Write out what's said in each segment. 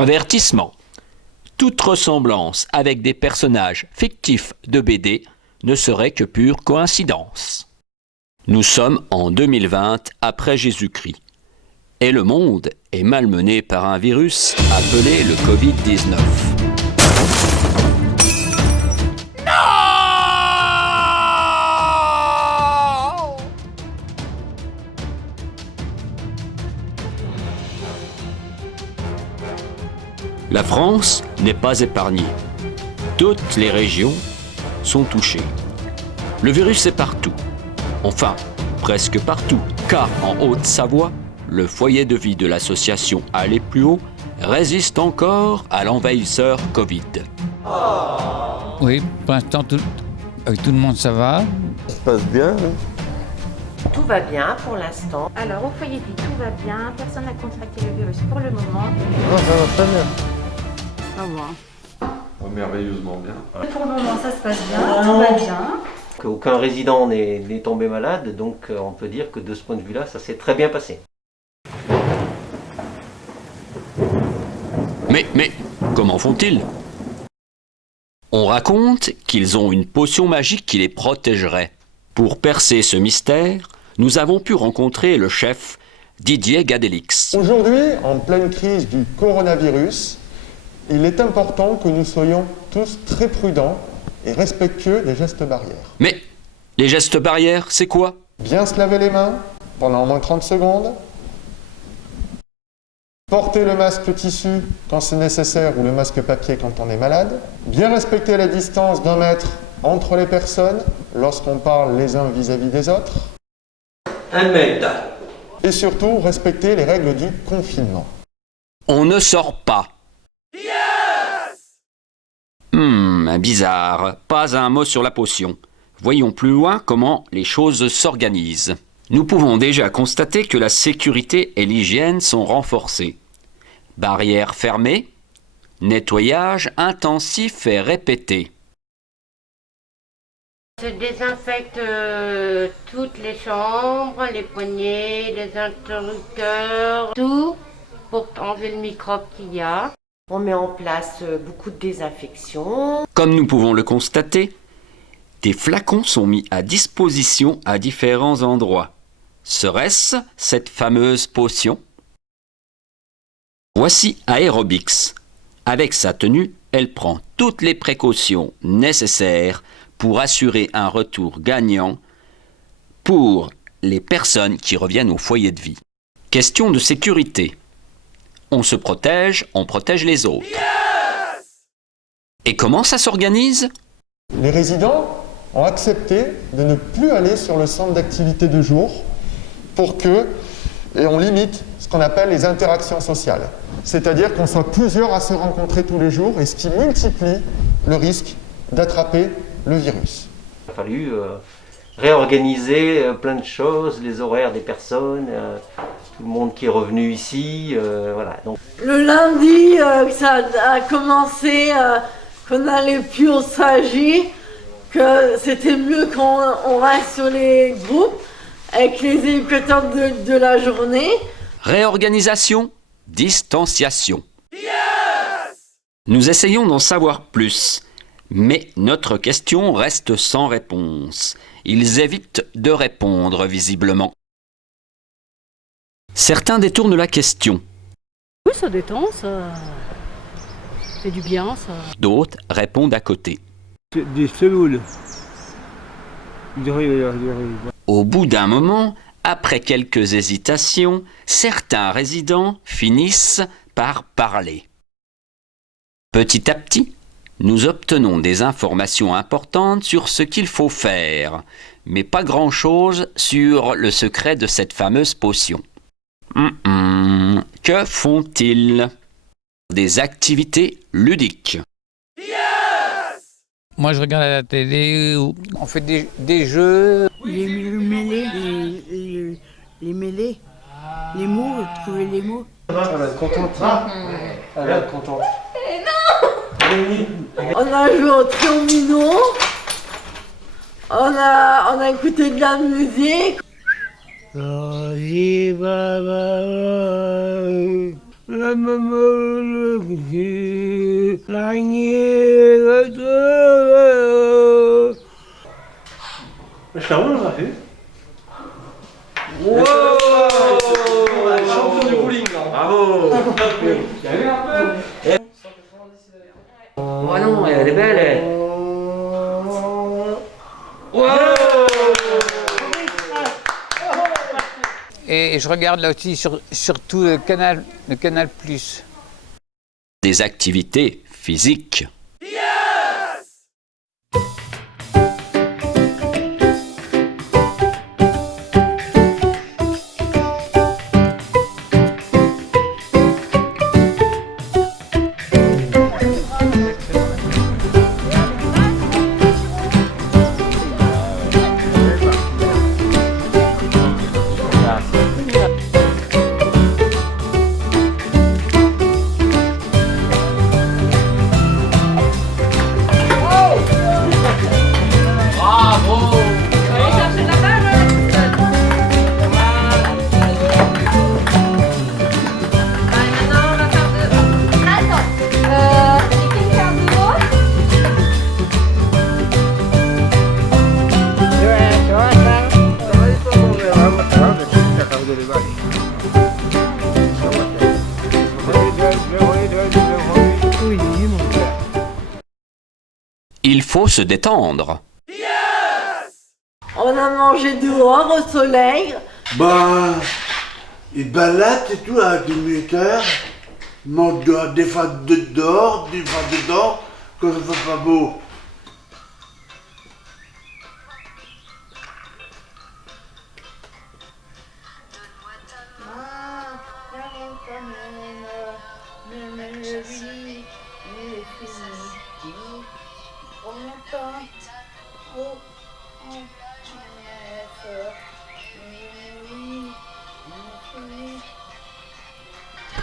Avertissement. Toute ressemblance avec des personnages fictifs de BD ne serait que pure coïncidence. Nous sommes en 2020 après Jésus-Christ et le monde est malmené par un virus appelé le Covid-19. La France n'est pas épargnée. Toutes les régions sont touchées. Le virus est partout. Enfin, presque partout, car en Haute-Savoie, le foyer de vie de l'association Aller Plus Haut résiste encore à l'envahisseur Covid. Oui, pour l'instant, avec tout le monde, ça va. Ça se passe bien. Tout va bien pour l'instant. Alors, au foyer de vie, tout va bien. Personne n'a contracté le virus pour le moment. Non, ça va très bien. Ça va. Oh, merveilleusement bien. Pour le moment, ça se passe bien. Tout va bien. Aucun résident n'est tombé malade, donc on peut dire que de ce point de vue-là, ça s'est très bien passé. Mais, comment font-ils ? On raconte qu'ils ont une potion magique qui les protégerait. Pour percer ce mystère, nous avons pu rencontrer le chef Didier Gadelix. Aujourd'hui, en pleine crise du coronavirus, il est important que nous soyons tous très prudents et respectueux des gestes barrières. Mais les gestes barrières, c'est quoi ? Bien se laver les mains pendant au moins 30 secondes. Porter le masque tissu quand c'est nécessaire ou le masque papier quand on est malade. Bien respecter la distance d'1 mètre entre les personnes lorsqu'on parle les uns vis-à-vis des autres. 1 mètre. Et surtout, respecter les règles du confinement. On ne sort pas. Bizarre. Pas un mot sur la potion. Voyons plus loin comment les choses s'organisent. Nous pouvons déjà constater que la sécurité et l'hygiène sont renforcées. Barrières fermées, nettoyage intensif et répété. Se désinfecte toutes les chambres, les poignées, les interrupteurs, tout pour enlever le microbe qu'il y a. On met en place beaucoup de désinfection. Comme nous pouvons le constater, des flacons sont mis à disposition à différents endroits. Serait-ce cette fameuse potion ? Voici Aérobix. Avec sa tenue, elle prend toutes les précautions nécessaires pour assurer un retour gagnant pour les personnes qui reviennent au foyer de vie. Question de sécurité. On se protège, on protège les autres. Et comment ça s'organise ? Les résidents ont accepté de ne plus aller sur le centre d'activité de jour et on limite ce qu'on appelle les interactions sociales. C'est-à-dire qu'on soit plusieurs à se rencontrer tous les jours et ce qui multiplie le risque d'attraper le virus. Il a fallu réorganiser plein de choses, les horaires des personnes, tout le monde qui est revenu ici, voilà. Donc, le lundi, ça a commencé, qu'on n'allait plus au SAGI, que c'était mieux qu'on reste sur les groupes avec les éducateurs de la journée. Réorganisation, distanciation. Nous essayons d'en savoir plus, mais notre question reste sans réponse. Ils évitent de répondre visiblement. Certains détournent la question. Oui, ça détend, ça fait du bien, ça. D'autres répondent à côté. Des cellules. Au bout d'un moment, après quelques hésitations, certains résidents finissent par parler. Petit à petit, nous obtenons des informations importantes sur ce qu'il faut faire, mais pas grand-chose sur le secret de cette fameuse potion. Que font-ils ? Des activités ludiques. Moi, je regarde à la télé, on fait des jeux. Les mêlés, les mêlés, les mots, trouver les mots. Elle va être contente. Elle va être contente. On a joué au triomino, on a écouté de la musique. La Wow, champion du bowling. Bravo. Oh non, elle est belle. Elle. Wow. Et je regarde là aussi surtout le canal Plus. Des activités physiques. Il faut se détendre. On a mangé dehors au soleil. Bah, ils baladent et tout avec les militaires. Ils mangent dehors, des fois dehors, des fois dedans, quand il fait pas beau.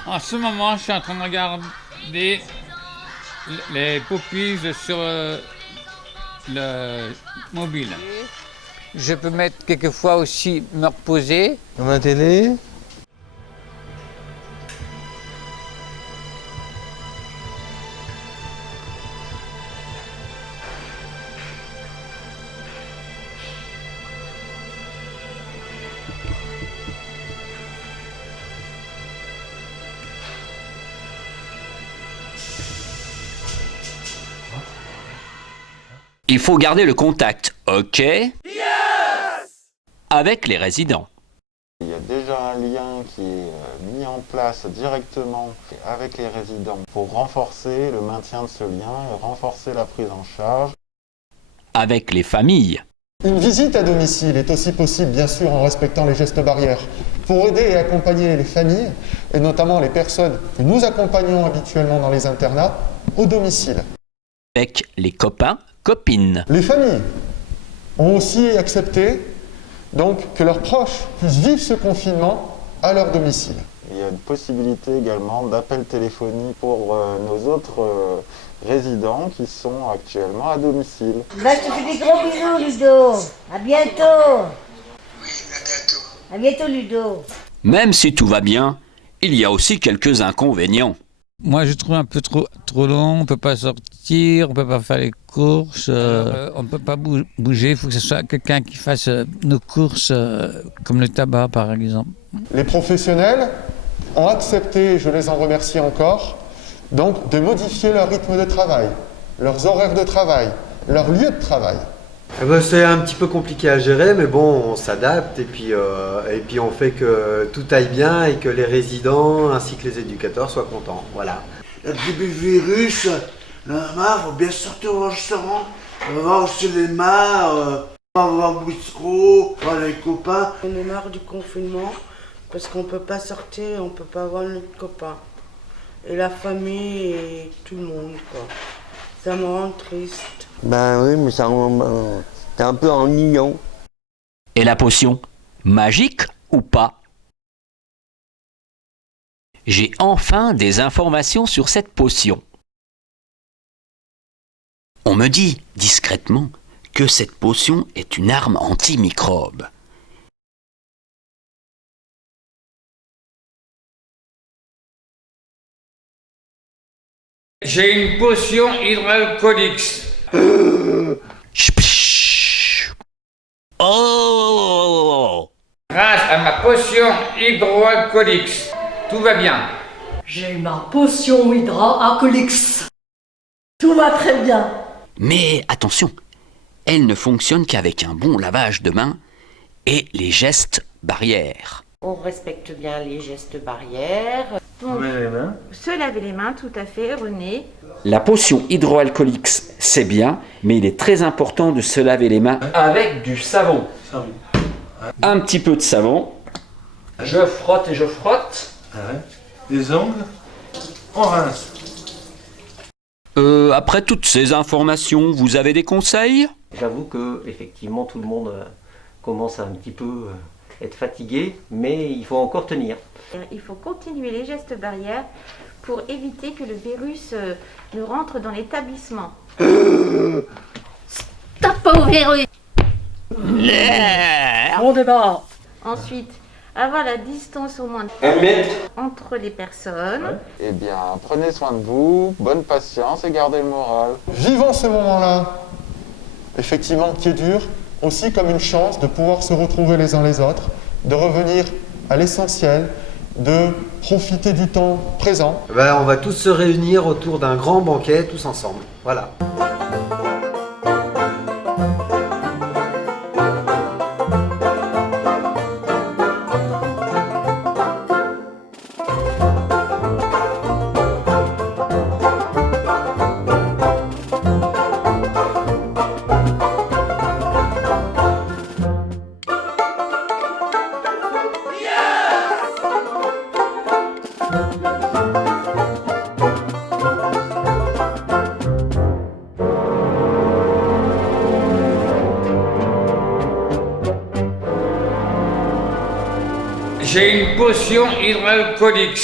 En ce moment, je suis en train de regarder les pupilles sur le mobile. Je peux mettre quelquefois aussi me reposer. Dans la télé. Il faut garder le contact, ok? Avec les résidents. Il y a déjà un lien qui est mis en place directement avec les résidents pour renforcer le maintien de ce lien et renforcer la prise en charge. Avec les familles. Une visite à domicile est aussi possible, bien sûr, en respectant les gestes barrières, pour aider et accompagner les familles, et notamment les personnes que nous accompagnons habituellement dans les internats, au domicile. Avec les copains, copines. Les familles ont aussi accepté donc que leurs proches puissent vivre ce confinement à leur domicile. Il y a une possibilité également d'appel téléphonique pour nos autres résidents qui sont actuellement à domicile. Bah, je te fais des gros bisous, Ludo. À bientôt. Oui, à bientôt. À bientôt, Ludo. Même si tout va bien, il y a aussi quelques inconvénients. Moi, je trouve un peu trop long, on ne peut pas sortir, on ne peut pas faire les courses, on ne peut pas bouger, il faut que ce soit quelqu'un qui fasse nos courses, comme le tabac par exemple. Les professionnels ont accepté, je les en remercie encore, donc de modifier leur rythme de travail, leurs horaires de travail, leur lieu de travail. Eh ben, c'est un petit peu compliqué à gérer, mais bon, on s'adapte et puis on fait que tout aille bien et que les résidents ainsi que les éducateurs soient contents. Voilà. Il y a des virus, il faut bien sortir au restaurant, on va voir au cinéma, on va voir au bistrot, voir les copains. On est marre du confinement parce qu'on peut pas sortir, on peut pas voir nos copains. Et la famille et tout le monde, quoi. Ça me rend triste. Ben oui, mais c'est un peu ennuyant. Et la potion, magique ou pas? J'ai enfin des informations sur cette potion. On me dit, discrètement, que cette potion est une arme antimicrobe. J'ai une potion hydroalcoolique. Oh! Grâce à ma potion hydroalcoolique, tout va bien. J'ai ma potion hydroalcoolique. Tout va très bien. Mais attention, elle ne fonctionne qu'avec un bon lavage de mains et les gestes barrières. On respecte bien les gestes barrières. Donc, se laver les mains, tout à fait, René. La potion hydroalcoolique, c'est bien, mais il est très important de se laver les mains avec du savon. Un petit peu de savon. Je frotte et je frotte. Les ongles, on rince. Après toutes ces informations, vous avez des conseils ? J'avoue que effectivement tout le monde commence à un petit peu être fatigué, mais il faut encore tenir. Il faut continuer les gestes barrières pour éviter que le virus ne rentre dans l'établissement. Stop au virus. On débat. Ensuite, avoir la distance au moins 1 mètre entre les personnes. Eh bien, prenez soin de vous, bonne patience et gardez le moral. Vivons ce moment-là, effectivement, qui est dur, aussi comme une chance de pouvoir se retrouver les uns les autres, de revenir à l'essentiel, de profiter du temps présent. On va tous se réunir autour d'un grand banquet, tous ensemble. Voilà. J'ai une potion hydroalcoolique.